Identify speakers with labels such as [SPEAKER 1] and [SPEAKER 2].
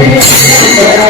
[SPEAKER 1] Gracias.